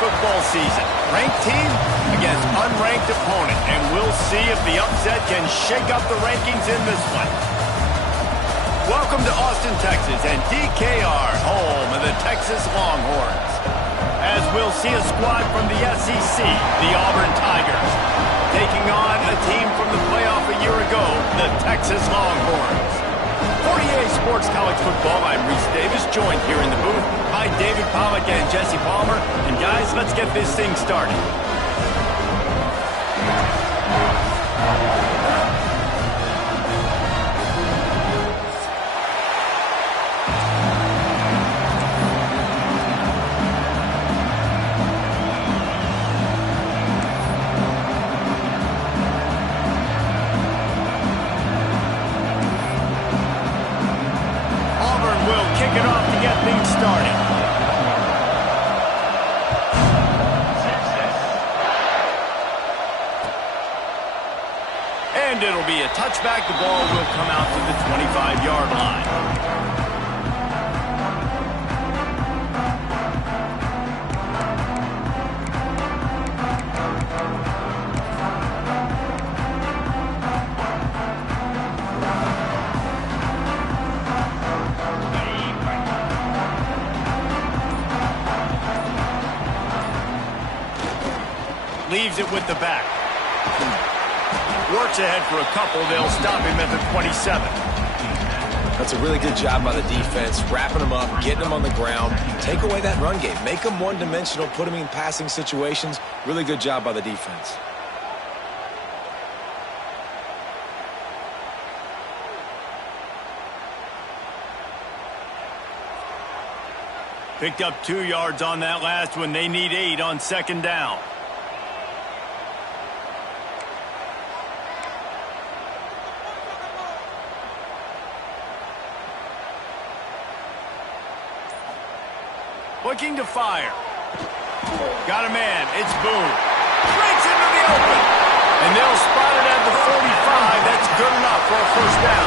football season. Ranked team against unranked opponent, and we'll see if the upset can shake up the rankings in this one. Welcome to Austin, Texas, and DKR, home of the Texas Longhorns. As we'll see a squad from the SEC, the Auburn Tigers, taking on a team from the playoff a year ago, the Texas Longhorns. For EA Sports College Football, I'm Reese Davis, joined here in the booth by David Pollack and Jesse Palmer. And guys, let's get this thing started. Kick it off to get things started. And it'll be a touchback. The ball will come out to the 25-yard line. Leaves it with the back. Works ahead for a couple. They'll stop him at the 27. That's a really good job by the defense, wrapping them up, getting them on the ground. Take away that run game. Make them one-dimensional, put them in passing situations. Really good job by the defense. Picked up 2 yards on that last one. They need 8 on second down. Looking to fire. Got a man. It's Boone. Breaks into the open. And they'll spot it at the 45. That's good enough for a first down.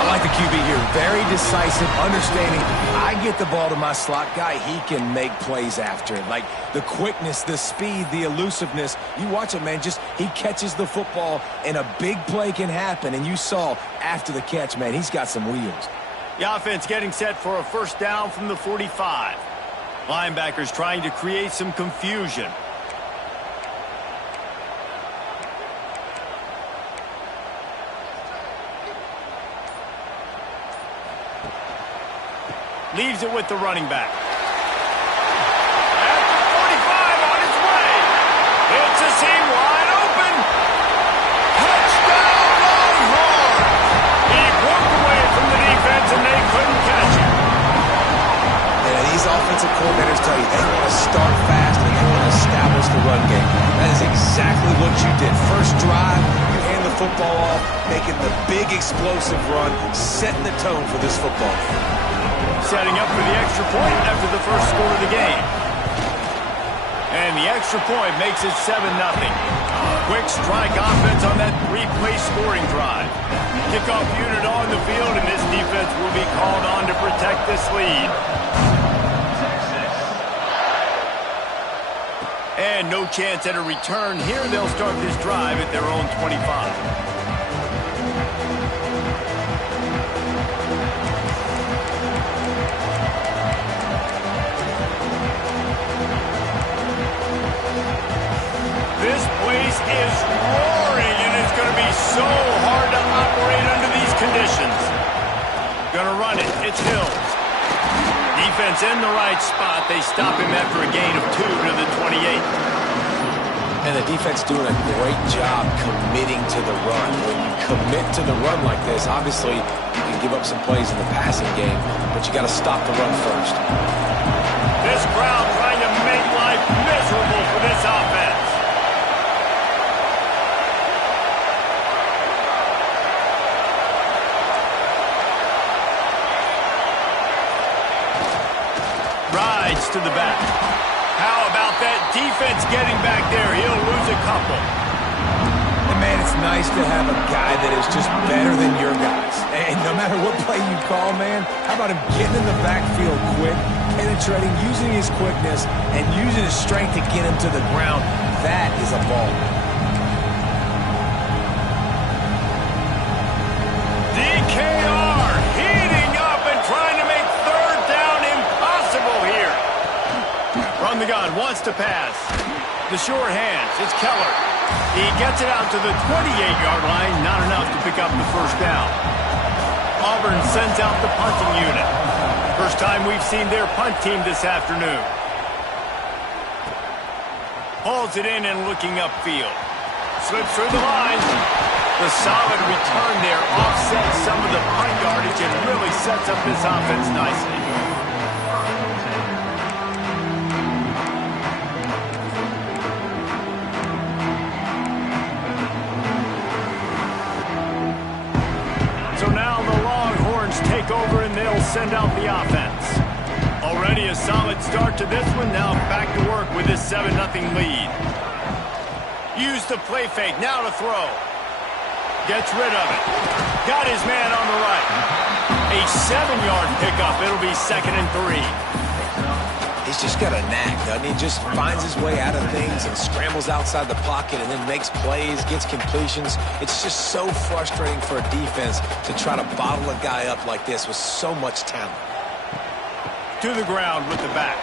I like the QB here. Very decisive, understanding. I get the ball to my slot guy. He can make plays after it. Like the quickness, the speed, the elusiveness. You watch it, man. Just he catches the football, and a big play can happen. And you saw after the catch, man, he's got some wheels. The offense getting set for a first down from the 45. Linebackers trying to create some confusion. Leaves it with the running back. At the 45 on his way. It's a seam wide open. Touchdown Longhorns. He broke away from the defense and they couldn't catch him. And these offensive coordinators tell you they want to start fast and they want to establish the run game. That is exactly what you did. First drive, you hand the football off, making the big explosive run, setting the tone for this football game. Setting up for the extra point after the first score of the game. And the extra point makes it 7-0. Quick strike offense on that 3-play scoring drive. Kickoff unit on the field, and this defense will be called on to protect this lead. And no chance at a return here. They'll start this drive at their own 25. This place is roaring, and it's going to be so hard to operate under these conditions. Going to run it. It's Hills. Defense in the right spot. They stop him after a gain of 2 to the 28. And the defense doing a great job committing to the run. When you commit to the run like this, obviously you can give up some plays in the passing game, but you got to stop the run first. This crowd trying to make life miserable for this offense. Rides to the back. How about that defense getting back there? He'll lose a couple. And man, it's nice to have a guy that is just better than your guys. And no matter what play you call, man, how about him getting in the backfield quick, penetrating, using his quickness, and using his strength to get him to the ground. That is a ball. DKR heating up and trying to make third down impossible here. From the gun, wants to pass. The sure hands, it's Keller. He gets it out to the 28-yard line, not enough to pick up the first down. Auburn sends out the punting unit. First time we've seen their punt team this afternoon. Hauls it in and looking upfield. Slips through the line. The solid return there offsets some of the punt yardage and really sets up this offense nicely. So now the Longhorns take over and they'll send out the offense. Already a solid start to this one. Now back to work with this 7-0 lead. Use the play fake. Now to throw. Gets rid of it. Got his man on the right. A 7-yard pickup. It'll be 2nd and 3. He's just got a knack, doesn't he? Just finds his way out of things and scrambles outside the pocket and then makes plays, gets completions. It's just so frustrating for a defense to try to bottle a guy up like this with so much talent. To the ground with the back.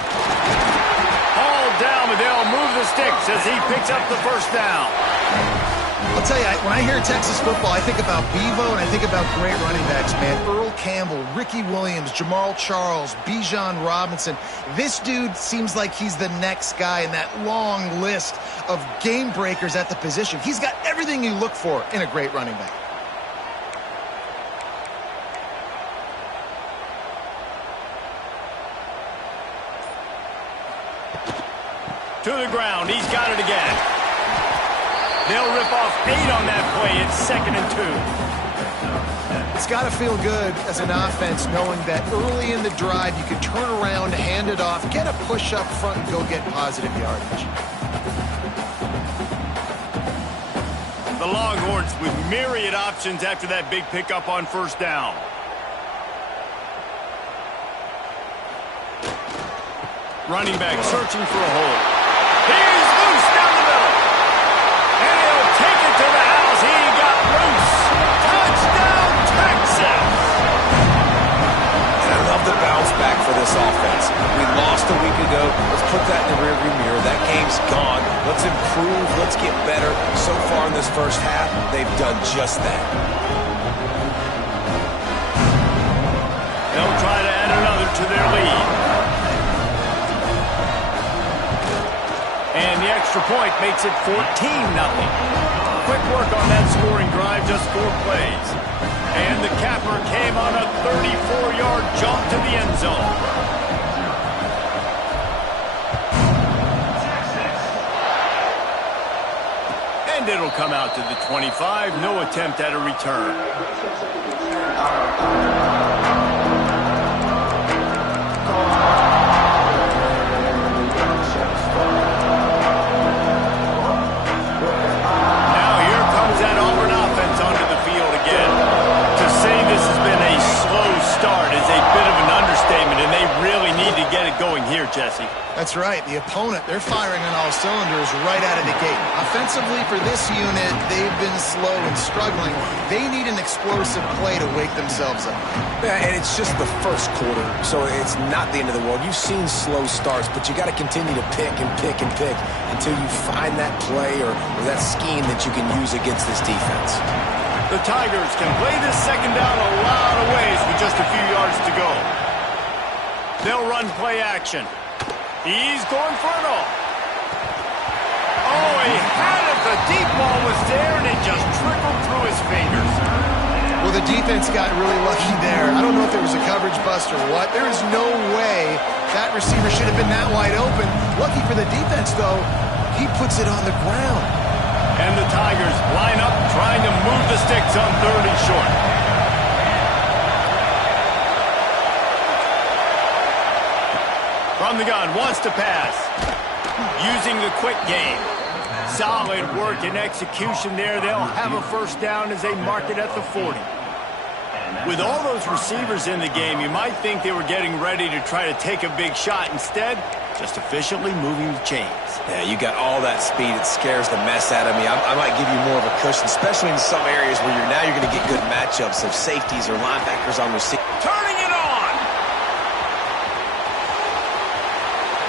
Hauled down, but they'll move the sticks as he picks up the first down. I'll tell you, when I hear Texas football, I think about Bevo and I think about great running backs, man. Earl Campbell, Ricky Williams, Jamal Charles, Bijan Robinson. This dude seems like he's the next guy in that long list of game breakers at the position. He's got everything you look for in a great running back. To the ground. He's got it again. They'll rip off 8 on that play. It's 2nd and 2. It's got to feel good as an offense knowing that early in the drive you can turn around, hand it off, get a push up front, and go get positive yardage. The Longhorns with myriad options after that big pickup on first down. Running back searching for a hole. He's loose down the middle. And he'll take it to the house. He got loose. Touchdown, Texas. And I love the bounce back for this offense. We lost a week ago. Let's put that in the rearview mirror. That game's gone. Let's improve. Let's get better. So far in this first half, they've done just that. They'll try to add another to their lead. And the extra point makes it 14-0. Quick work on that scoring drive, just 4 plays. And the capper came on a 34-yard jump to the end zone. And it'll come out to the 25. No attempt at a return. Going here, Jesse. That's right. The opponent, they're firing on all cylinders right out of the gate. Offensively for this unit, they've been slow and struggling. They need an explosive play to wake themselves up. Yeah, and it's just the first quarter, so it's not the end of the world. You've seen slow starts, but you got to continue to pick and pick and pick until you find that play or that scheme that you can use against this defense. The Tigers can play this second down a lot of ways with just a few yards to go. They'll run play action. He's going for it all. Oh, he had it. The deep ball was there, and it just trickled through his fingers. Well, the defense got really lucky there. I don't know if there was a coverage bust or what. There is no way that receiver should have been that wide open. Lucky for the defense, though, he puts it on the ground. And the Tigers line up, trying to move the sticks on 3rd and short. From the gun, wants to pass. Using the quick game. Solid work and execution there. They'll have a first down as they mark it at the 40. With all those receivers in the game, you might think they were getting ready to try to take a big shot. Instead, just efficiently moving the chains. Yeah, you got all that speed. It scares the mess out of me. I might give you more of a cushion, especially in some areas where you're going to get good matchups of safeties or linebackers on receiver. Turning it on.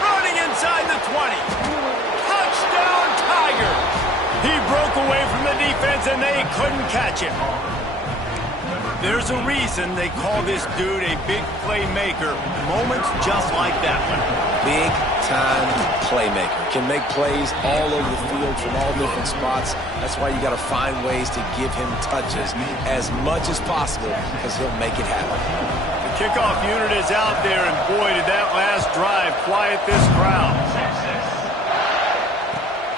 Running inside the 20. Touchdown, Tiger. He broke away from the defense, and they couldn't catch him. There's a reason they call this dude a big playmaker. Moments just like that one. Big-time playmaker. Can make plays all over the field from all different spots. That's why you got to find ways to give him touches as much as possible because he'll make it happen. The kickoff unit is out there, and boy, did that last drive quiet this crowd.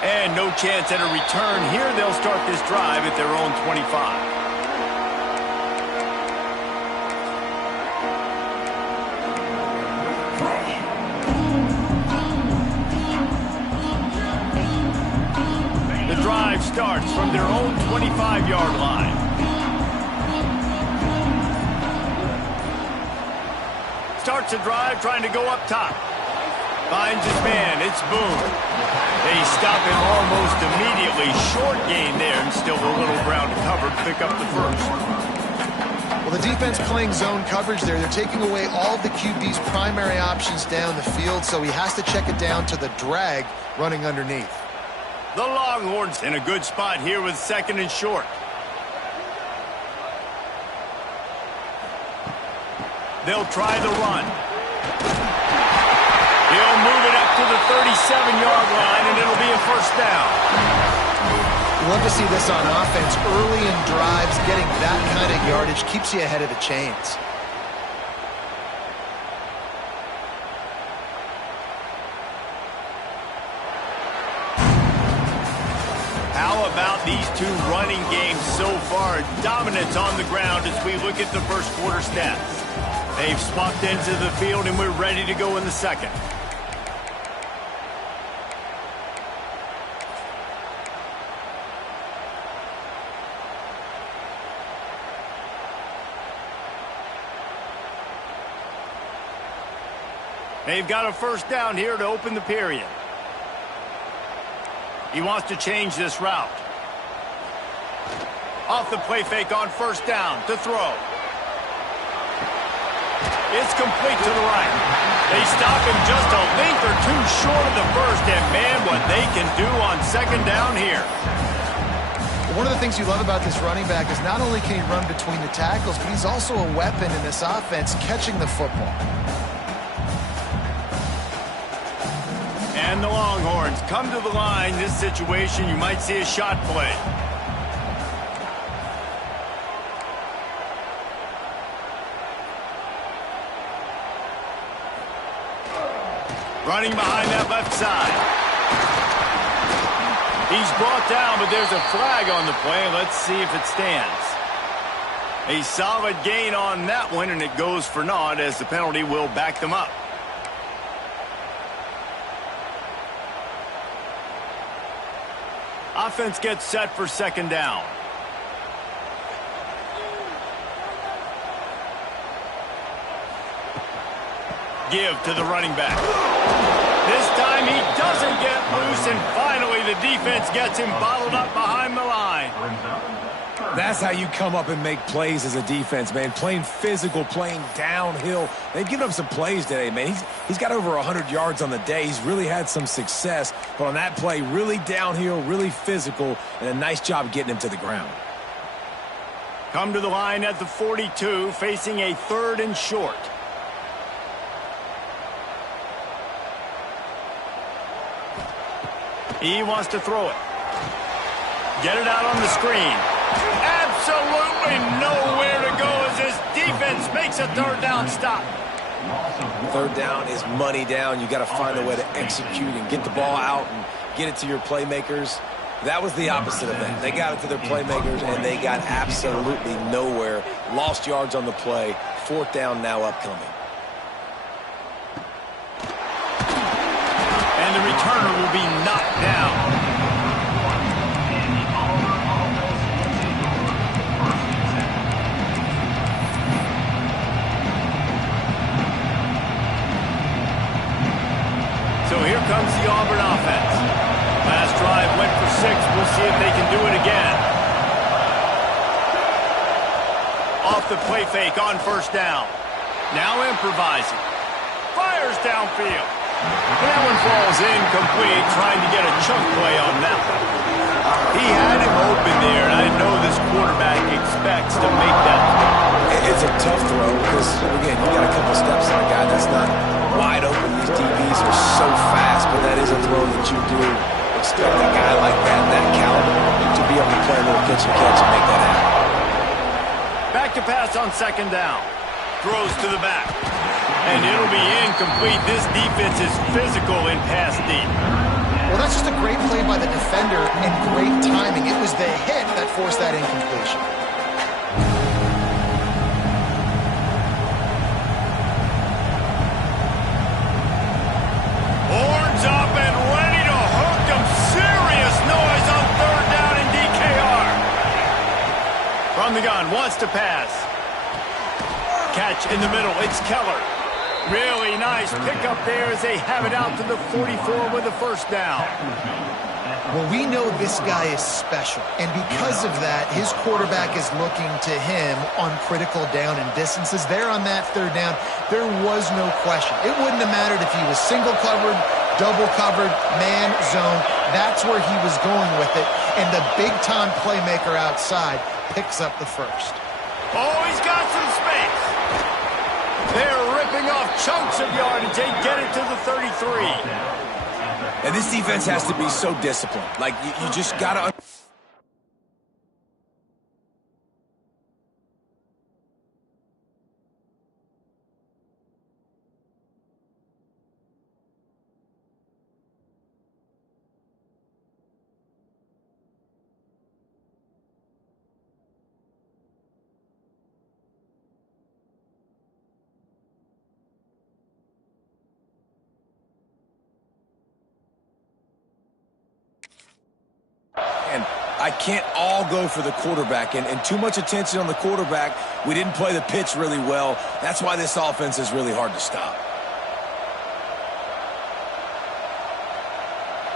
And no chance at a return here. They'll start this drive at their own 25. Drive starts from their own 25-yard line. Starts a drive trying to go up top. Finds his man. It's Boone. They stop him almost immediately. Short gain there, and still a little ground to cover to pick up the first. Well, the defense playing zone coverage there. They're taking away all of the QB's primary options down the field, so he has to check it down to the drag running underneath. The Longhorns in a good spot here with second and short. They'll try the run. He'll move it up to the 37-yard line, and it'll be a first down. You love to see this on offense. Early in drives, getting that kind of yardage keeps you ahead of the chains. How about these two running games so far? Dominance on the ground as we look at the first quarter stats. They've swapped into the field, and we're ready to go in the second. They've got a first down here to open the period. He wants to change this route. Off the play fake on first down to throw. It's complete to the right. They stop him just a length or two short of the first, and man, what they can do on second down here. One of the things you love about this running back is not only can he run between the tackles, but he's also a weapon in this offense catching the football. And the Longhorns come to the line. This situation, you might see a shot play. Running behind that left side. He's brought down, but there's a flag on the play. Let's see if it stands. A solid gain on that one, and it goes for naught as the penalty will back them up. Offense gets set for second down. Give to the running back. This time he doesn't get loose, and finally the defense gets him bottled up behind the line. That's how you come up and make plays as a defense, man. Playing physical, playing downhill. They've given up some plays today, man. He's got over 100 yards on the day. He's really had some success. But on that play, really downhill, really physical, and a nice job getting him to the ground. Come to the line at the 42, facing a third and short. He wants to throw it. Get it out on the screen. Absolutely nowhere to go as this defense makes a third down stop. Third down is money down. You got to find a way to execute and get the ball out and get it to your playmakers. That was the opposite of that. They got it to their playmakers, and they got absolutely nowhere. Lost yards on the play. Fourth down now upcoming. And the returner will be knocked down. the play fake on first down. Now improvising. Fires downfield. And that one falls incomplete, trying to get a chunk play on that one. He had him open there, and I know this quarterback expects to make that throw. It's a tough throw because, again, you got a couple steps on a guy that's not wide open. These DBs are so fast, but that is a throw that you do expect a guy like that caliber, to be able to play a little pitch and catch and make that happen. Back to pass on second down. Throws to the back. And it'll be incomplete. This defense is physical in pass deep. Well, that's just a great play by the defender and great timing. It was the hit that forced that incompletion. Horns up and ready to hook them. Serious noise on third down in DKR. From the gun, wants to pass. Catch in the middle. It's Keller. Really nice pickup there as they have it out to the 44 with a first down. Well, we know this guy is special, and because of that, his quarterback is looking to him on critical down and distances. There on that third down, there was no question. It wouldn't have mattered if he was single covered, double covered, man, zone. That's where he was going with it, and the big-time playmaker outside picks up the first. Oh, he's got some space. They're ripping off chunks of yardage. They get it to the 33. And this defense has to be so disciplined. Like, you just got to... And I can't all go for the quarterback, and too much attention on the quarterback. We didn't play the pitch really well. That's why this offense is really hard to stop.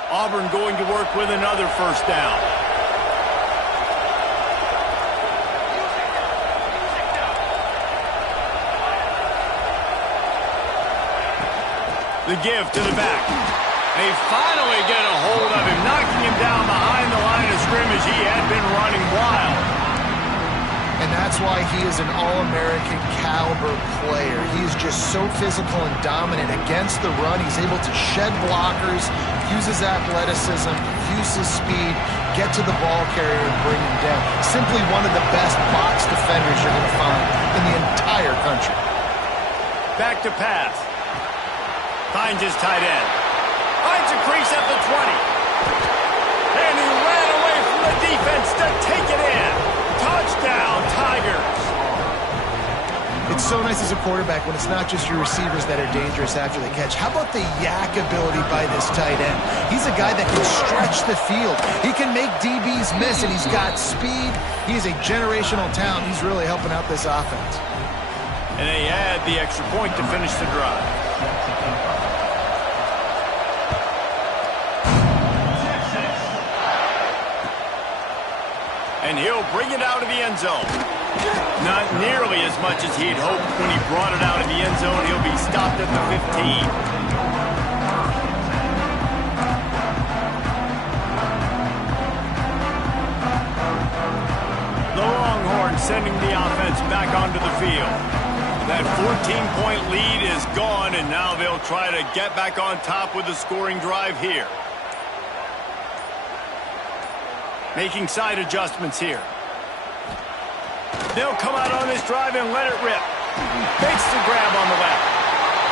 Auburn going to work with another first down. The give to the back. They finally get a hold of him, knocking him down behind the line of scrimmage. He had been running wild. And that's why he is an All-American caliber player. He is just so physical and dominant against the run. He's able to shed blockers, use his athleticism, use his speed, get to the ball carrier and bring him down. Simply one of the best box defenders you're going to find in the entire country. Back to pass. Finds his tight end. Finds a crease at the 20. And he ran away from the defense to take it in. Touchdown, Tigers. It's so nice as a quarterback when it's not just your receivers that are dangerous after the catch. How about the yak ability by this tight end? He's a guy that can stretch the field. He can make DBs miss, and he's got speed. He's a generational talent. He's really helping out this offense. And they add the extra point to finish the drive. And he'll bring it out of the end zone. Not nearly as much as he'd hoped when he brought it out of the end zone. He'll be stopped at the 15. The Longhorns sending the offense back onto the field. That 14-point lead is gone, and now they'll try to get back on top with a scoring drive here. Making side adjustments here. They'll come out on this drive and let it rip. Fakes the grab on the left.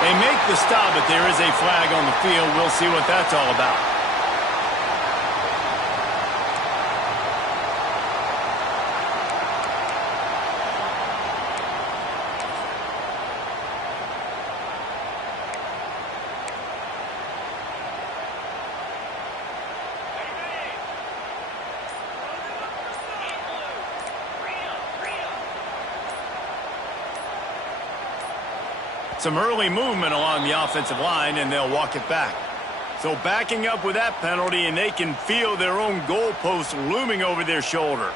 They make the stop, but there is a flag on the field. We'll see what that's all about. Some early movement along the offensive line, and they'll walk it back. So backing up with that penalty, and they can feel their own goalpost looming over their shoulder.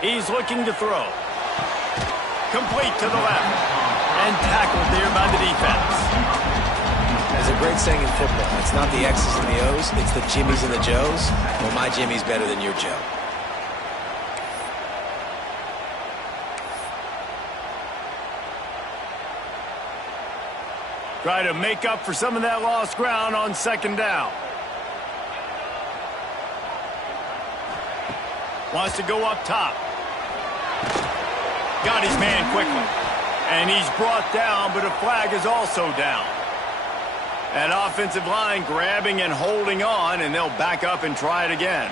He's looking to throw. Complete to the left. And tackled there by the defense. There's a great saying in football. It's not the X's and the O's, it's the Jimmies and the Joes. Well, my Jimmy's better than your Joe. Try to make up for some of that lost ground on second down. Wants to go up top. Got his man quickly. And he's brought down, but a flag is also down. That offensive line grabbing and holding on, and they'll back up and try it again.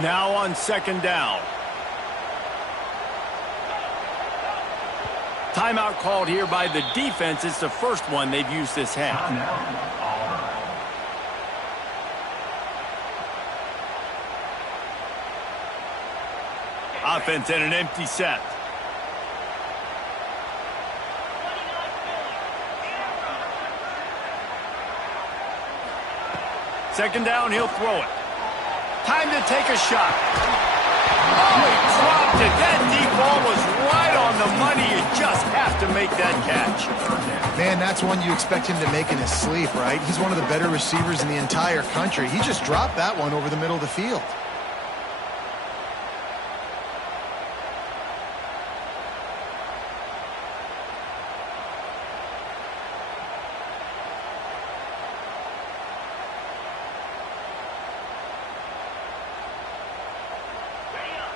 Now on second down. Timeout called here by the defense. It's the first one they've used this half. Offense in an empty set. Second down, he'll throw it. Time to take a shot. Oh, he dropped it. That deep ball was right on the money. You just have to make that catch. Man, that's one you expect him to make in his sleep, right? He's one of the better receivers in the entire country. He just dropped that one over the middle of the field.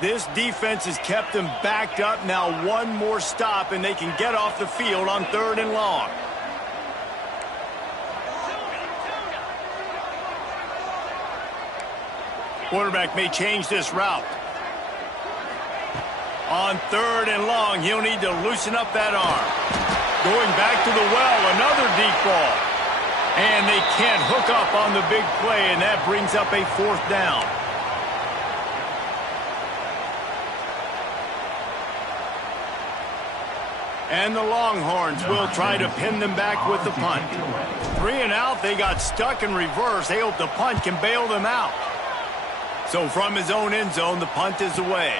This defense has kept them backed up. Now one more stop, and they can get off the field on third and long. Quarterback may change this route. On third and long, he'll need to loosen up that arm. Going back to the well, another deep ball. And they can't hook up on the big play, and that brings up a fourth down. And the Longhorns will try to pin them back with the punt. 3 and out, they got stuck in reverse. They hope the punt can bail them out. So from his own end zone, the punt is away.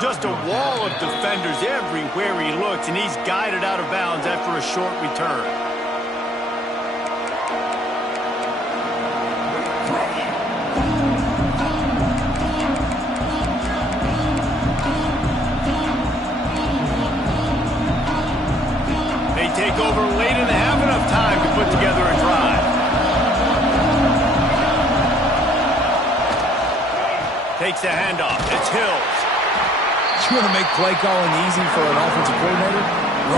Just a wall of defenders everywhere he looks, and he's guided out of bounds after a short return. Take over late in the half, enough time to put together a drive. Takes the handoff. It's Hills. You want to make play calling easy for an offensive coordinator?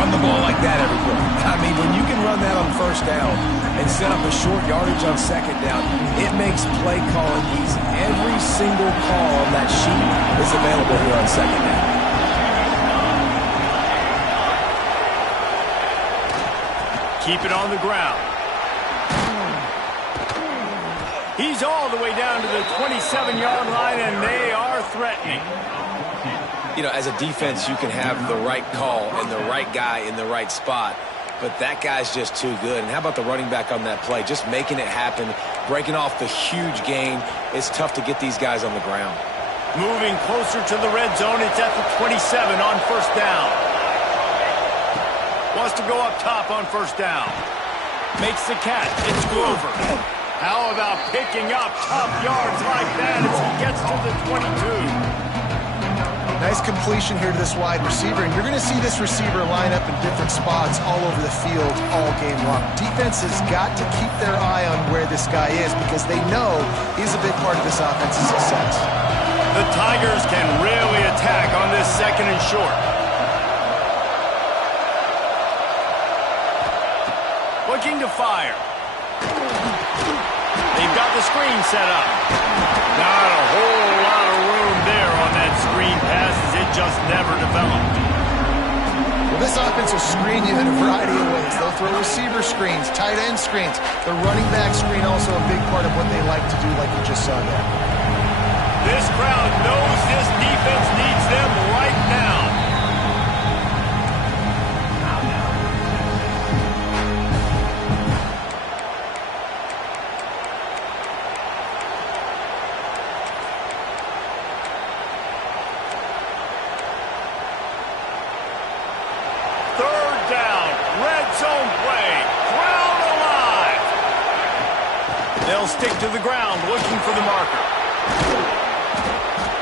Run the ball like that every play. I mean, when you can run that on first down and set up a short yardage on second down, it makes play calling easy. Every single call on that sheet is available here on second down. Keep it on the ground. He's all the way down to the 27-yard line, and they are threatening. You know, as a defense, you can have the right call and the right guy in the right spot, but that guy's just too good. And how about the running back on that play? Just making it happen, breaking off the huge gain. It's tough to get these guys on the ground. Moving closer to the red zone. It's at the 27 on first down. Wants to go up top on first down. Makes the catch. It's Glover. How about picking up tough yards like that as he gets to the 22? Nice completion here to this wide receiver, and you're going to see this receiver line up in different spots all over the field all game long. Defense has got to keep their eye on where this guy is because they know he's a big part of this offense's success. The Tigers can really attack on this second and short. Looking to fire. They've got the screen set up. Not a whole lot of room there on that screen pass as it just never developed. Well, this offense will screen you in a variety of ways. They'll throw receiver screens, tight end screens. The running back screen also a big part of what they like to do, like you just saw there. This crowd knows this defense needs them right now. stick to the ground, looking for the marker.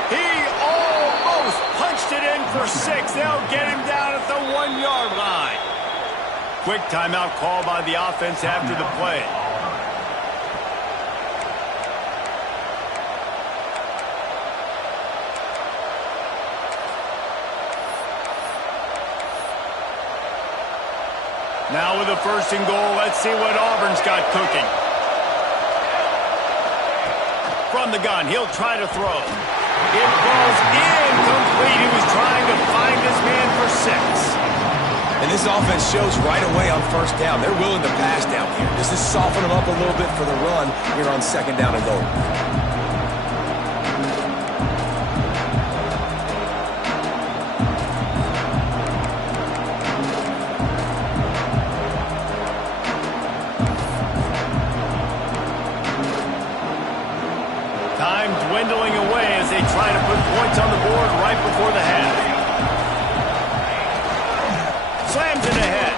He almost punched it in for 6. They'll get him down at the 1-yard line. Quick timeout call by the offense after the play. Now with a 1st and goal, let's see what Auburn's got cooking. From the gun, he'll try to throw. It falls incomplete. He was trying to find this man for 6. And this offense shows right away on 1st down. They're willing to pass down here. This is soften them up a little bit for the run here on 2nd down and goal. Time dwindling away as they try to put points on the board right before the half. Slams it ahead.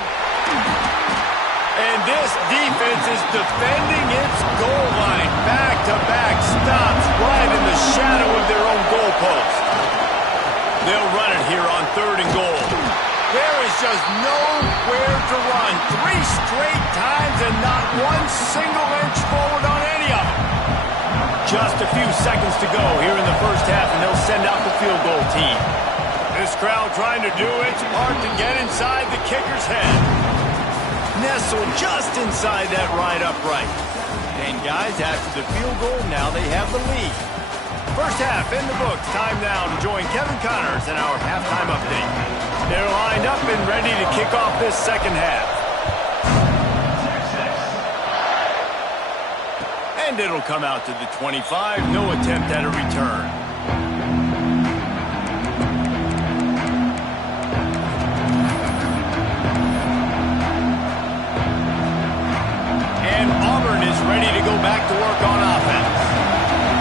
And this defense is defending its goal line. Back-to-back stops right in the shadow of their own goalpost. They'll run it here on 3rd and goal. There is just nowhere to run. 3 straight times and not one single inch forward on any of them. Just a few seconds to go here in the 1st half, and they'll send out the field goal team. This crowd trying to do its part to get inside the kicker's head. Nestled just inside that right upright. And guys, after the field goal, now they have the lead. 1st half in the books. Time now to join Kevin Connors in our halftime update. They're lined up and ready to kick off this 2nd half. And it'll come out to the 25. No attempt at a return. And Auburn is ready to go back to work on offense.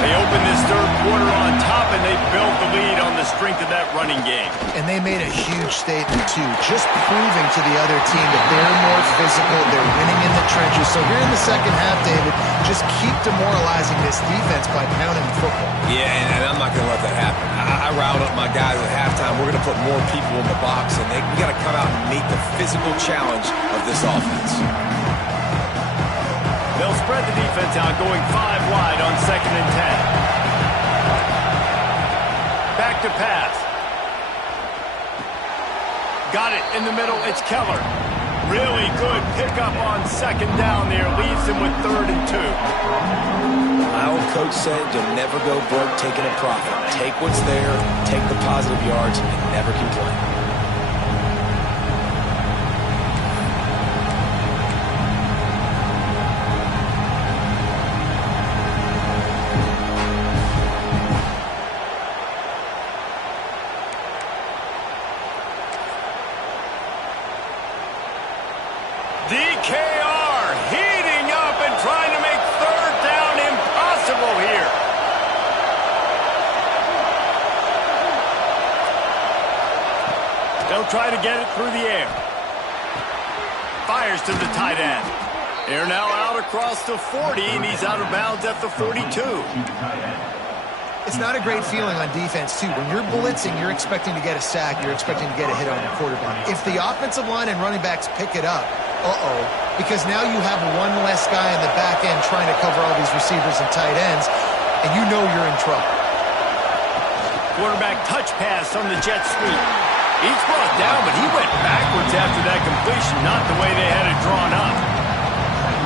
They open this 3rd quarter on top, and they built the lead on the strength of that running game. And they made a huge statement, too, just proving to the other team that they're more physical, they're winning in the trenches. So here in the 2nd half, David, just keep demoralizing this defense by pounding the football. Yeah, and I'm not going to let that happen. I riled up my guys at halftime. We're going to put more people in the box, and we got to come out and meet the physical challenge of this offense. They'll spread the defense out, going 5 wide on 2nd and 10. Back to pass. Got it in the middle. It's Keller. Really good pickup on 2nd down there. Leaves them with 3rd and 2. My old coach said you'll never go broke taking a profit. Take what's there, take the positive yards, and never complain. DKR heating up and trying to make 3rd down impossible here. They'll try to get it through the air. Fires to the tight end. They're now out across the 40, and he's out of bounds at the 42. It's not a great feeling on defense, too. When you're blitzing, you're expecting to get a sack. You're expecting to get a hit on your quarterback. If the offensive line and running backs pick it up, because now you have one less guy in the back end trying to cover all these receivers and tight ends, and you know you're in trouble. Quarterback touch pass on the jet sweep. He's brought down, but he went backwards after that completion, not the way they had it drawn up.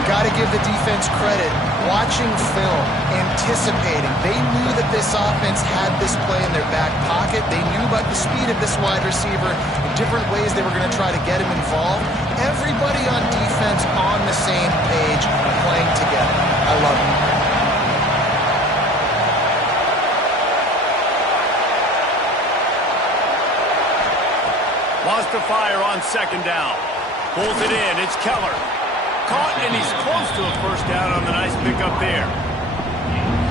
Got to give the defense credit. Watching film, anticipating. They knew that this offense had this play in their back pocket. They knew about the speed of this wide receiver in different ways they were going to try to get him involved. Everybody on defense on the same page, playing together. I love it. Lost the fire on 2nd down. Pulls it in. It's Keller. Caught, and he's close to a 1st down on the nice pickup there.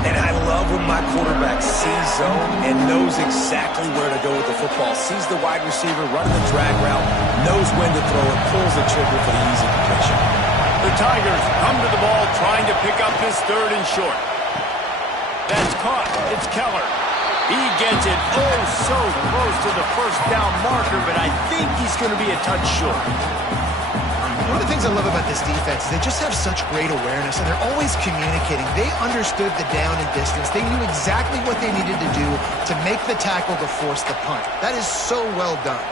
And I love when my quarterback sees zone and knows exactly where to go with the football. Sees the wide receiver running the drag route, knows when to throw it, pulls the trigger for the easy completion. The The Tigers come to the ball trying to pick up this 3rd and short. That's caught. It's Keller. He gets it so close to the first down marker, but I think he's going to be a touch short. One of the things I love about this defense is they just have such great awareness, and they're always communicating. They understood the down and distance. They knew exactly what they needed to do to make the tackle to force the punt. That is so well done.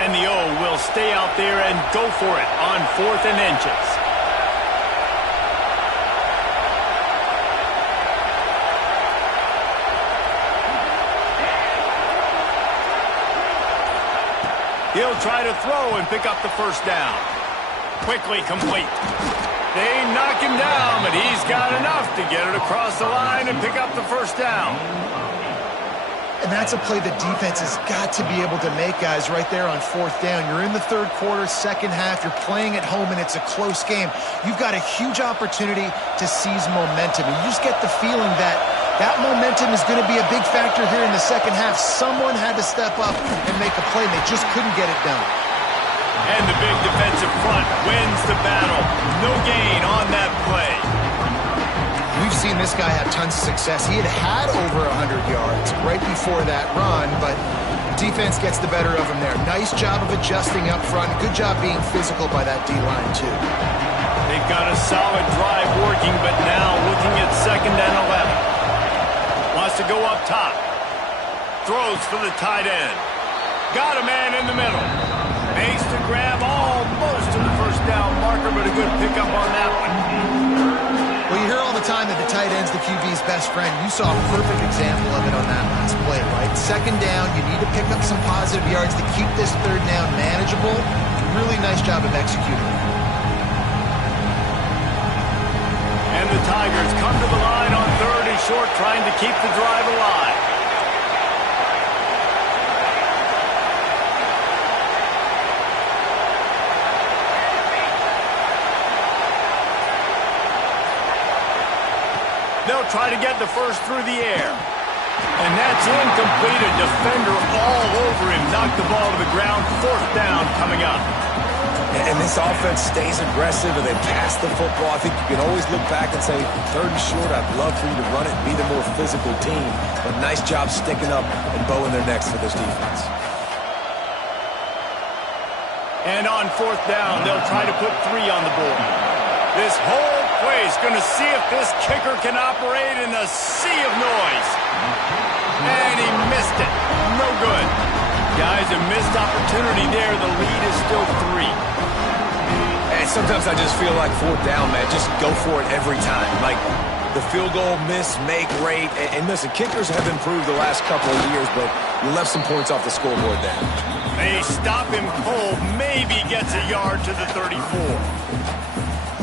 And the O will stay out there and go for it on 4th and inches. He'll try to throw and pick up the first down. Quickly complete. They knock him down, but he's got enough to get it across the line and pick up the first down. And that's a play the defense has got to be able to make, guys, right there on 4th down. You're in the 3rd quarter, 2nd half. You're playing at home, and it's a close game. You've got a huge opportunity to seize momentum. And you just get the feeling that that momentum is going to be a big factor here in the 2nd half. Someone had to step up and make a play, and they just couldn't get it done. And the big defensive front wins the battle. No gain on that play. We've seen this guy have tons of success. He had over 100 yards right before that run, but defense gets the better of him there. Nice job of adjusting up front. Good job being physical by that D-line, too. They've got a solid drive working, but now looking at 2nd and 11. Wants to go up top. Throws for the tight end. Got a man in the middle. Makes the grab almost to the first down marker, but a good pickup on that one. Well, you hear all the time that the tight end's the QB's best friend. You saw a perfect example of it on that last play, right? 2nd down, you need to pick up some positive yards to keep this 3rd down manageable. Really nice job of executing. And the Tigers come to the line on 3rd and short, trying to keep the drive alive. They'll try to get the first through the air. And that's incomplete. A defender all over him. Knocked the ball to the ground. 4th down coming up. And this offense stays aggressive and they pass the football. I think you can always look back and say, 3rd and short, I'd love for you to run it and be the more physical team. But nice job sticking up and bowing their necks for this defense. And on 4th down, they'll try to put 3 on the board. This whole play is going to see if this kicker can operate in a sea of noise. And he missed it. No good. Guys, a missed opportunity there. The lead is still 3. And sometimes I just feel like 4th down, man, just go for it every time. Like the field goal miss, make rate. And listen, kickers have improved the last couple of years, but you left some points off the scoreboard there. They stop him cold. Maybe gets a yard to the 34.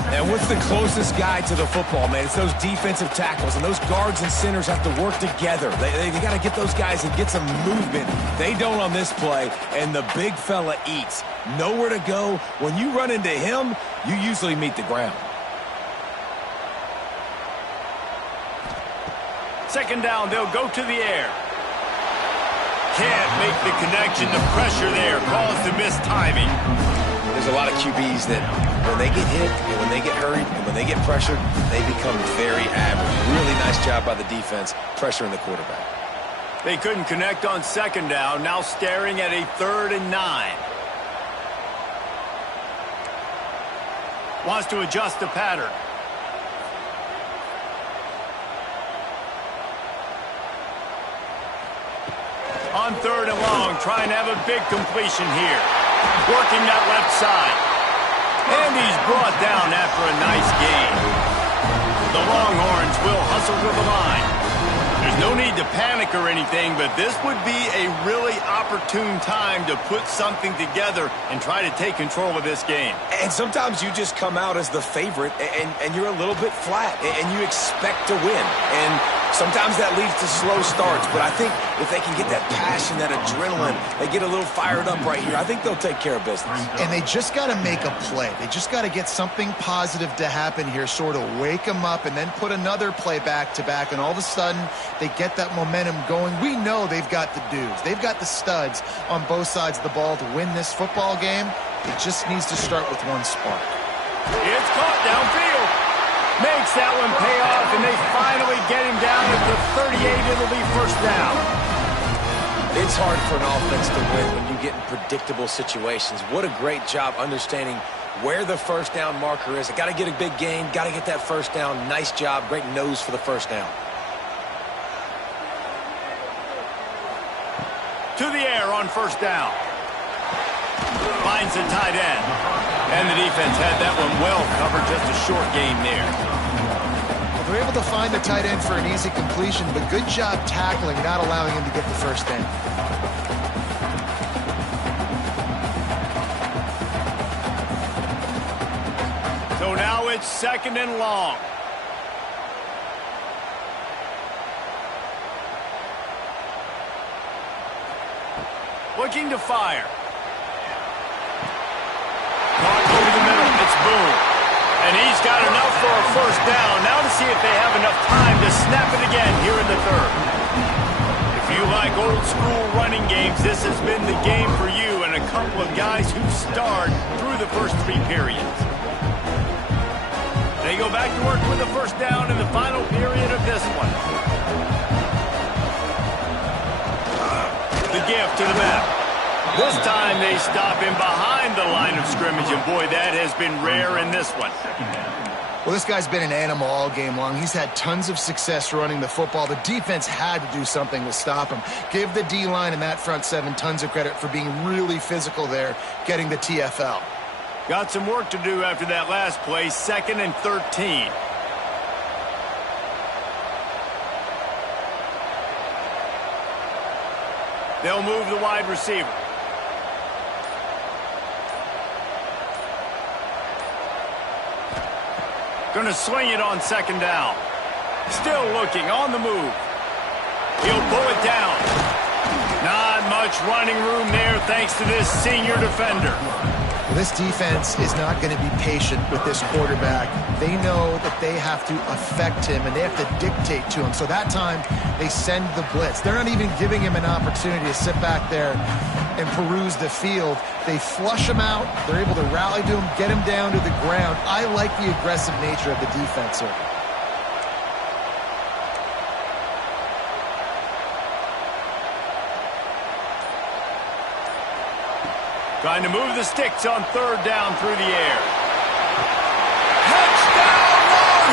And what's the closest guy to the football, man? It's those defensive tackles, and those guards and centers have to work together. They got to get those guys and get some movement. They don't on this play, and the big fella eats. Nowhere to go. When you run into him, you usually meet the ground. 2nd down, they'll go to the air. Can't make the connection. The pressure there caused the missed timing. There's a lot of QBs that when they get hit and when they get hurried and when they get pressured, they become very average. Really nice job by the defense pressuring the quarterback. They couldn't connect on 2nd down, now staring at a 3rd and 9. Wants to adjust the pattern. On 3rd and long, trying to have a big completion here. Working that left side. And he's brought down after a nice gain. The Longhorns will hustle to the line. There's no need to panic or anything, but this would be a really opportune time to put something together and try to take control of this game. And sometimes you just come out as the favorite, and you're a little bit flat, and you expect to win. And Sometimes that leads to slow starts, but I think if they can get that passion, that adrenaline, they get a little fired up right here, I think they'll take care of business. And they just got to make a play. They just got to get something positive to happen here, sort of wake them up and then put another play back-to-back, and all of a sudden they get that momentum going. We know they've got the dudes. They've got the studs on both sides of the ball to win this football game. It just needs to start with one spark. It's caught downfield. Makes that one pay off, and they finally get him down at the 38. It'll be first down. It's hard for an offense to win when you get in predictable situations. What a great job understanding where the first down marker is. Got to get a big gain, got to get that first down. Nice job, great nose for the first down. To the air on first down. Finds the tight end. And the defense had that one well covered, just a short gain there. They're able to find the tight end for an easy completion, but good job tackling, not allowing him to get the first down. So now it's second and long. Looking to fire. Caught over the middle. It's Boone. And he's got enough for a first down. Now to see if they have enough time to snap it again here in the third. If you like old school running games, this has been the game for you and a couple of guys who starred through the first three periods. They go back to work with the first down in the final period of this one. The give to the back. This time they stop him behind the line of scrimmage, and boy, that has been rare in this one. Well, this guy's been an animal all game long. He's had tons of success running the football. The defense had to do something to stop him. Give the D-line and that front seven tons of credit for being really physical there, getting the TFL. Got some work to do after that last play, 2nd and 13. They'll move the wide receiver. Going to swing it on 2nd down. Still looking on the move. He'll pull it down. Not much running room there thanks to this senior defender. This defense is not going to be patient with this quarterback. They know that they have to affect him, and they have to dictate to him. So that time, they send the blitz. They're not even giving him an opportunity to sit back there and peruse the field. They flush him out. They're able to rally to him, get him down to the ground. I like the aggressive nature of the defense here. Trying to move the sticks on 3rd down through the air. Touchdown,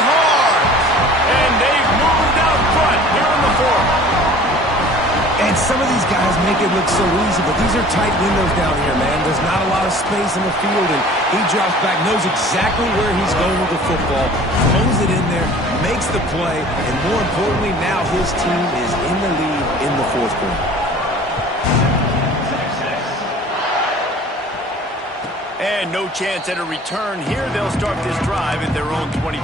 Longhorns! And they've moved out front here in the 4th. And some of these guys make it look so easy, but these are tight windows down here, man. There's not a lot of space in the field, and he drops back, knows exactly where he's going with the football, throws it in there, makes the play, and more importantly, now his team is in the lead in the 4th quarter. And no chance at a return here. They'll start this drive at their own 25.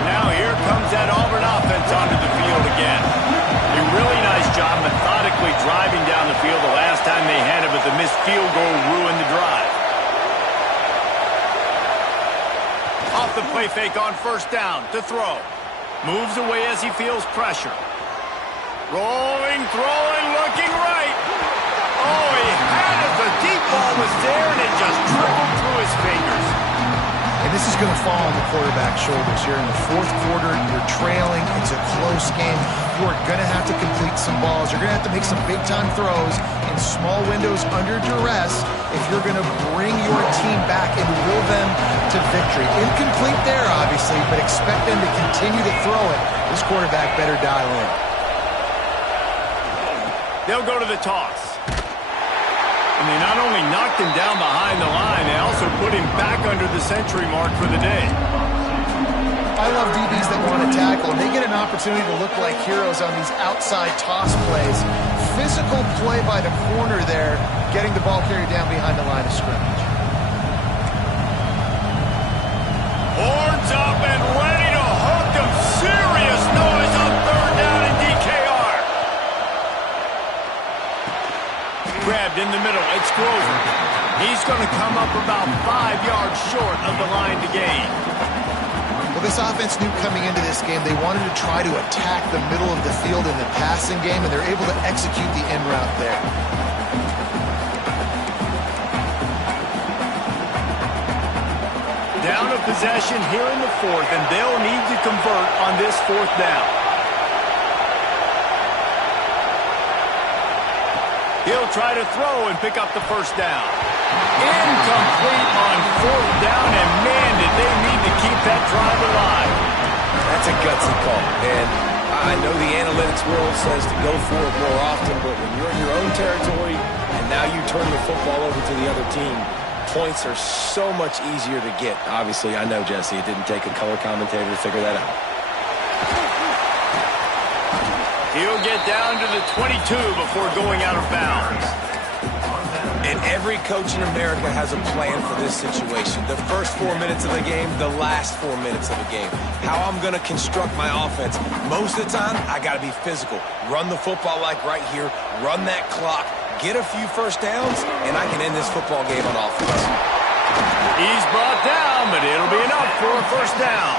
Now here comes that Auburn offense onto the field again. A really nice job methodically driving down the field the last time they had it, but the missed field goal ruined the drive. Off the play fake on 1st down to throw. Moves away as he feels pressure. Rolling, throwing, looking right. Oh, he had it. The deep ball was there, and it just trickled through his fingers. And this is going to fall on the quarterback's shoulders. You're in the 4th quarter. You're trailing. It's a close game. You are going to have to complete some balls. You're going to have to make some big-time throws in small windows under duress if you're going to bring your team back and will them to victory. Incomplete there, obviously, but expect them to continue to throw it. This quarterback better dial in. They'll go to the toss. And they not only knocked him down behind the line, they also put him back under the century mark for the day. I love DBs that want to tackle, and they get an opportunity to look like heroes on these outside toss plays. Physical play by the corner there, getting the ball carried down behind the line of scrimmage. Horns up and ready to hook them. Serious noise on third down in DKR. Grabbed in the middle. It's Grover. He's going to come up about 5 yards short of the line to gain. Well, this offense knew coming into this game they wanted to try to attack the middle of the field in the passing game, and they're able to execute the in route there. Down a possession here in the fourth, and they'll need to convert on this fourth down. He'll try to throw and pick up the first down. Incomplete on fourth down, and man, did they need to keep that drive alive. That's a gutsy call, and I know the analytics world says to go for it more often, but when you're in your own territory and now you turn the football over to the other team, points are so much easier to get. Obviously, I know, Jesse, it didn't take a color commentator to figure that out. He'll get down to the 22 before going out of bounds. And every coach in America has a plan for this situation. The first 4 minutes of the game, the last 4 minutes of the game. How I'm going to construct my offense. Most of the time, I got to be physical. Run the football like right here. Run that clock. Get a few first downs, and I can end this football game on offense. He's brought down, but it'll be enough for a first down.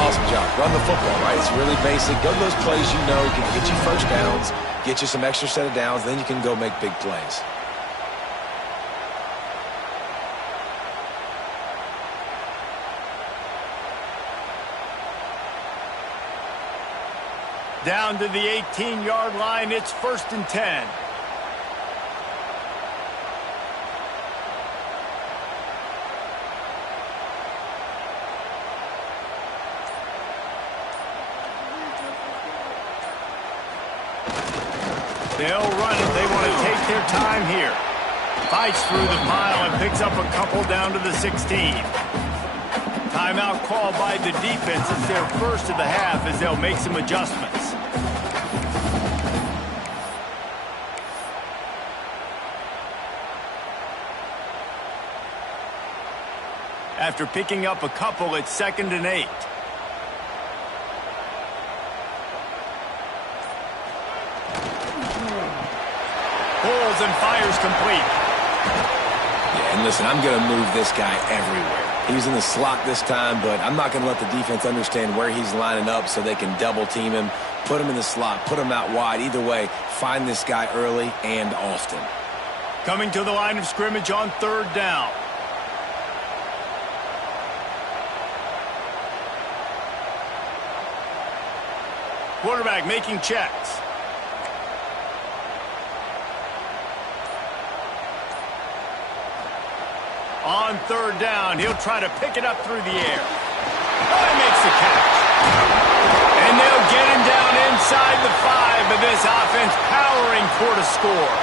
Awesome job. Run the football, right? It's really basic. Go to those plays you know can get you first downs, get you some extra set of downs, then you can go make big plays. Down to the 18-yard line, it's 1st and 10. They'll run it. They want to take their time here. Fights through the pile and picks up a couple down to the 16. Timeout called by the defense. It's their first of the half as they'll make some adjustments. After picking up a couple, it's 2nd and 8. Pulls and fires complete. Yeah, and listen, I'm going to move this guy everywhere. He's in the slot this time, but I'm not going to let the defense understand where he's lining up so they can double team him, put him in the slot, put him out wide. Either way, find this guy early and often. Coming to the line of scrimmage on 3rd down. Quarterback making checks. On 3rd down, he'll try to pick it up through the air. Oh, he makes the catch. And they'll get him down inside the 5, but this offense powering for the score.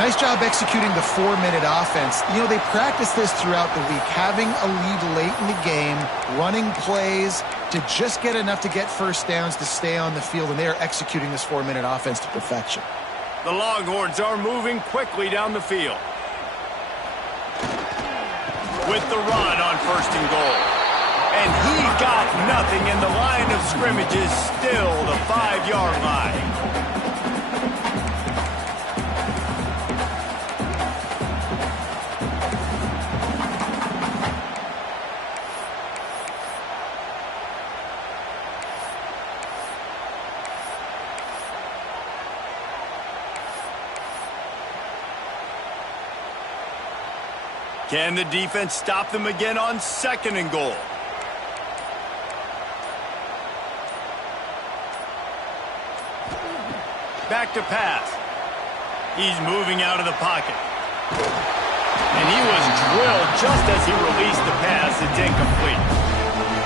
Nice job executing the 4-minute offense. You know, they practice this throughout the week, having a lead late in the game, running plays to just get enough to get first downs to stay on the field, and they are executing this 4-minute offense to perfection. The Longhorns are moving quickly down the field. With the run on 1st and goal. And he got nothing, and the line of scrimmage is still the 5-yard line. Can the defense stop them again on 2nd and goal? Back to pass. He's moving out of the pocket. And he was drilled just as he released the pass. It's incomplete.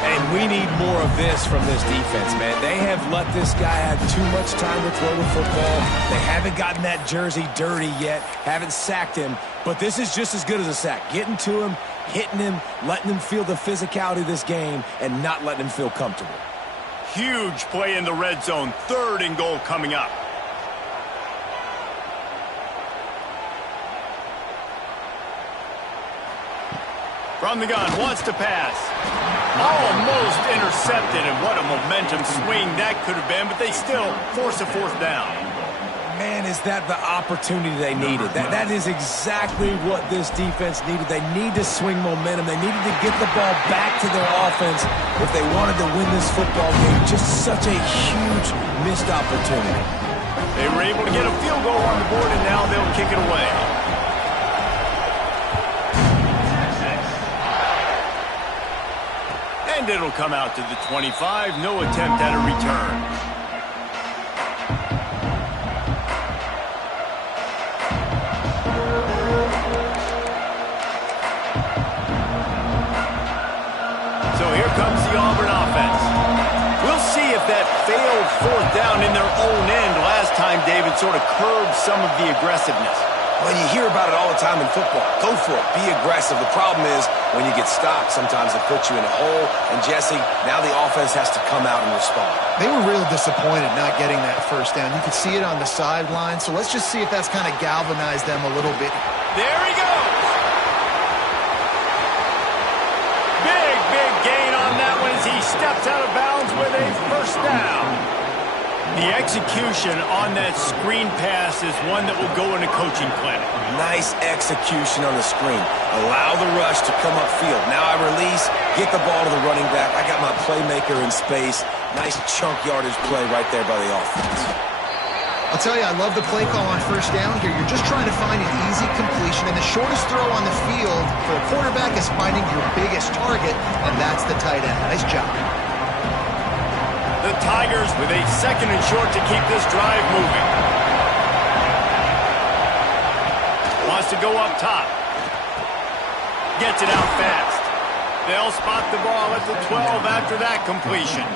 And we need more of this from this defense, man. They have let this guy have too much time to throw the football. They haven't gotten that jersey dirty yet, haven't sacked him, but this is just as good as a sack. Getting to him, hitting him, letting him feel the physicality of this game, and not letting him feel comfortable. Huge play in the red zone. 3rd and goal coming up. From the gun, wants to pass. Almost intercepted, and what a momentum swing that could have been, but they still force a 4th down. Man, is that the opportunity they needed. That is exactly what this defense needed. They need to swing momentum. They needed to get the ball back to their offense if they wanted to win this football game. Just such a huge missed opportunity. They were able to get a field goal on the board, and now they'll kick it away. And it'll come out to the 25. No attempt at a return. So here comes the Auburn offense. We'll see if that failed 4th down in their own end last time, David, sort of curbed some of the aggressiveness. Well, you hear about it all the time in football. Go for it. Be aggressive. The problem is when you get stopped, sometimes it puts you in a hole. And, Jesse, now the offense has to come out and respond. They were real disappointed not getting that 1st down. You could see it on the sideline. So let's just see if that's kind of galvanized them a little bit. There he goes. Big gain on that one as he steps out of bounds with a 1st down. The execution on that screen pass is one that will go in a coaching clinic. Nice execution on the screen. Allow the rush to come upfield. Now I release, get the ball to the running back. I got my playmaker in space. Nice chunk yardage play right there by the offense. I'll tell you, I love the play call on 1st down here. You're just trying to find an easy completion, and the shortest throw on the field for a quarterback is finding your biggest target, and that's the tight end. Nice job. The Tigers with a 2nd and short to keep this drive moving. Wants to go up top. Gets it out fast. They'll spot the ball at the 12 after that completion.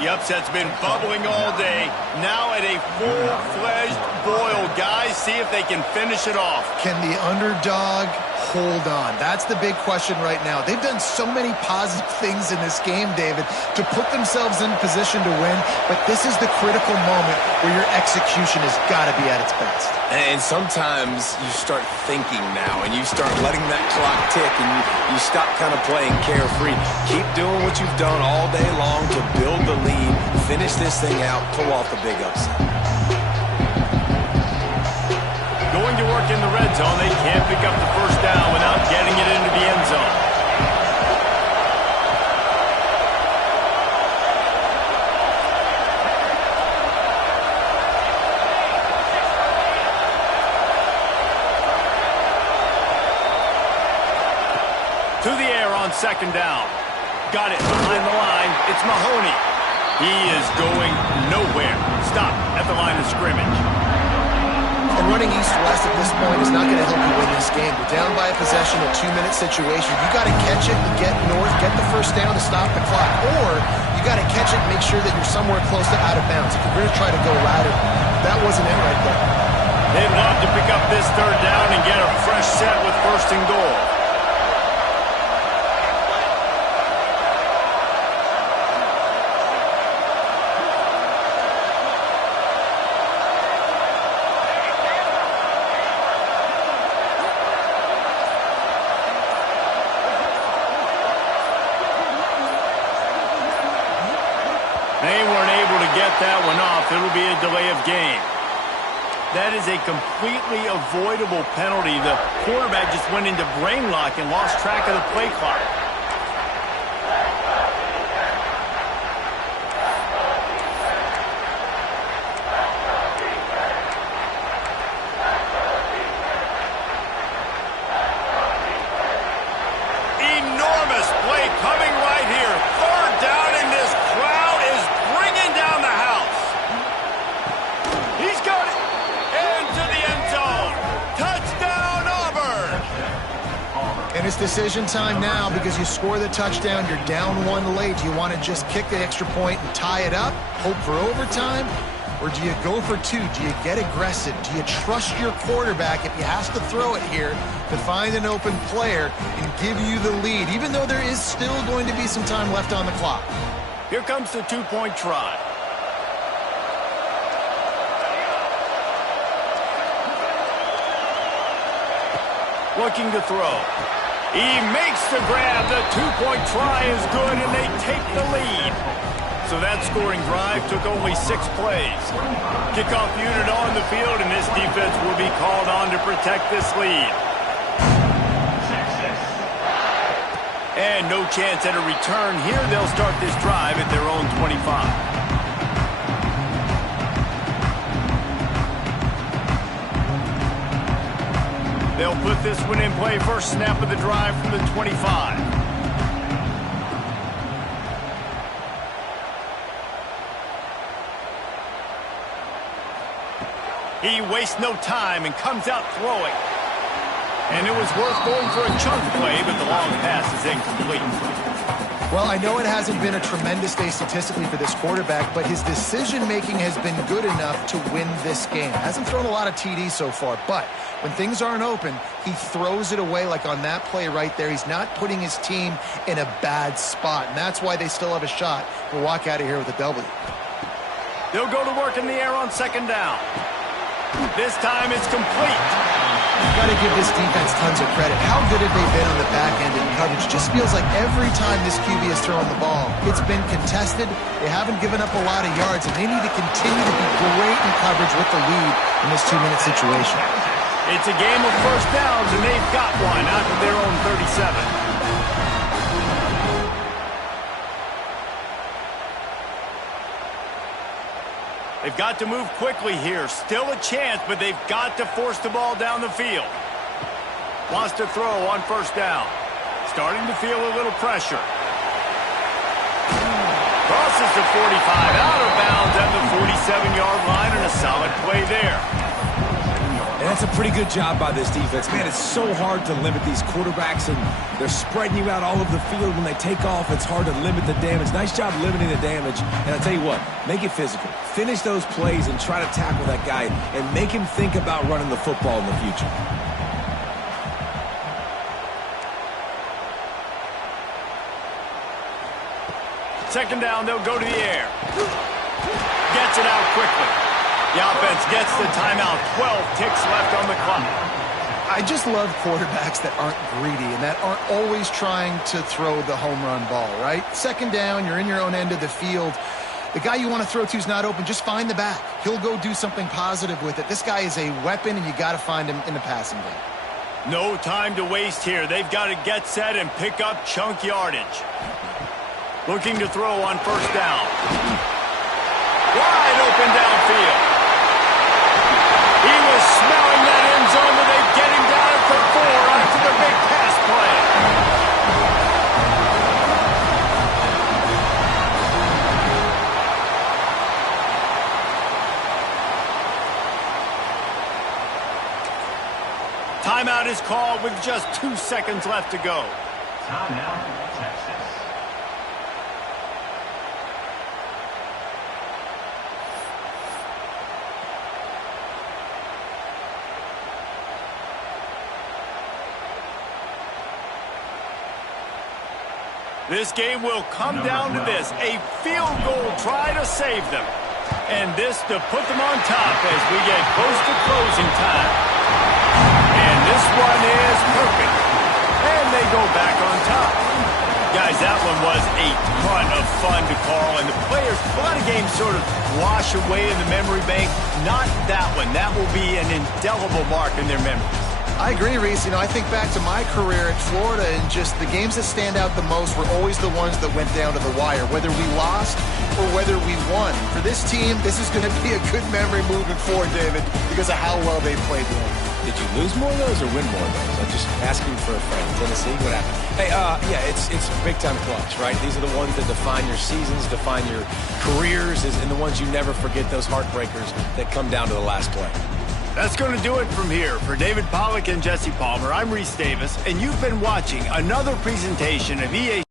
The upset's been bubbling all day. Now at a full-fledged boil. Guys, see if they can finish it off. Can the underdog hold on? That's the big question right now. They've done so many positive things in this game, David, to put themselves in position to win, but this is the critical moment where your execution has got to be at its best. And sometimes you start thinking now, and you start letting that clock tick, and you stop kind of playing carefree. Keep doing what you've done all day long to build the lead, finish this thing out, pull off the big upset. Going to work in the red zone. They can't pick up the 1st down without getting it into the end zone. To the air on 2nd down. Got it behind the line. It's Mahoney. He is going nowhere. Stop at the line of scrimmage. And running east-west at this point is not going to help you win this game. You're down by a possession, a 2-minute situation. You got to catch it and get north, get the 1st down to stop the clock. Or you got to catch it and make sure that you're somewhere close to out of bounds. If you're going to try to go louder, that wasn't it right there. They'd love to pick up this 3rd down and get a fresh set with 1st and goal. They weren't able to get that one off. It'll be a delay of game. That is a completely avoidable penalty. The quarterback just went into brain lock and lost track of the play clock. Enormous play coming right here. 3rd down, and this crowd is bringing down the house. He's got it into the end zone. Touchdown, Auburn. And it's this decision time now because you score the touchdown, you're down one late. Do you want to just kick the extra point and tie it up, hope for overtime? Or do you go for two? Do you get aggressive? Do you trust your quarterback if he has to throw it here to find an open player and give you the lead, even though there is still going to be some time left on the clock? Here comes the two-point try. Looking to throw. He makes the grab. The two-point try is good, and they take the lead. So that scoring drive took only 6 plays. Kickoff unit on the field, and this defense will be called on to protect this lead. And no chance at a return here. They'll start this drive at their own 25. They'll put this one in play. First snap of the drive from the 25. He wastes no time and comes out throwing. And it was worth going for a chunk play, but the long pass is incomplete. Well, I know it hasn't been a tremendous day statistically for this quarterback, but his decision-making has been good enough to win this game. Hasn't thrown a lot of TDs so far, but when things aren't open, he throws it away like on that play right there. He's not putting his team in a bad spot, and that's why they still have a shot to walk out of here with a W. They'll go to work in the air on second down. This time it's complete. You've got to give this defense tons of credit. How good have they been on the back end in coverage? Just feels like every time this QB has thrown the ball, it's been contested. They haven't given up a lot of yards, and they need to continue to be great in coverage with the lead in this 2-minute situation. It's a game of first downs, and they've got one out of their own 37. They've got to move quickly here. Still a chance, but they've got to force the ball down the field. Wants to throw on first down. Starting to feel a little pressure. Crosses the 45, out of bounds at the 47-yard line, and a solid play there. And that's a pretty good job by this defense. Man, it's so hard to limit these quarterbacks, and they're spreading you out all over the field. When they take off, it's hard to limit the damage. Nice job limiting the damage. And I'll tell you what, make it physical. Finish those plays and try to tackle that guy and make him think about running the football in the future. Second down, they'll go to the air. Gets it out quickly. The offense gets the timeout. 12 ticks left on the clock. I just love quarterbacks that aren't greedy and that aren't always trying to throw the home run ball, right? Second down, you're in your own end of the field. The guy you want to throw to is not open. Just find the back. He'll go do something positive with it. This guy is a weapon, and you got to find him in the passing game. No time to waste here. They've got to get set and pick up chunk yardage. Looking to throw on first down. Wide open downfield. He was smelling that end zone, but they get him down for 4 after the big pass play. Timeout is called with just 2 seconds left to go. Timeout, Texas. This game will come down to this, a field goal try to save them. And this to put them on top as we get close to closing time. And this one is perfect. And they go back on top. Guys, that one was a ton of fun to call. And the players, a lot of games sort of wash away in the memory bank. Not that one. That will be an indelible mark in their memory. I agree, Reese. You know, I think back to my career at Florida, and just the games that stand out the most were always the ones that went down to the wire, whether we lost or whether we won. For this team, this is going to be a good memory moving forward, David, because of how well they played the game. Did you lose more of those or win more of those? I'm just asking for a friend. Tennessee, what happened? Hey, yeah, it's big-time clutch, right? These are the ones that define your seasons, define your careers, and the ones you never forget, those heartbreakers that come down to the last play. That's going to do it from here. For David Pollack and Jesse Palmer, I'm Reese Davis, and you've been watching another presentation of EA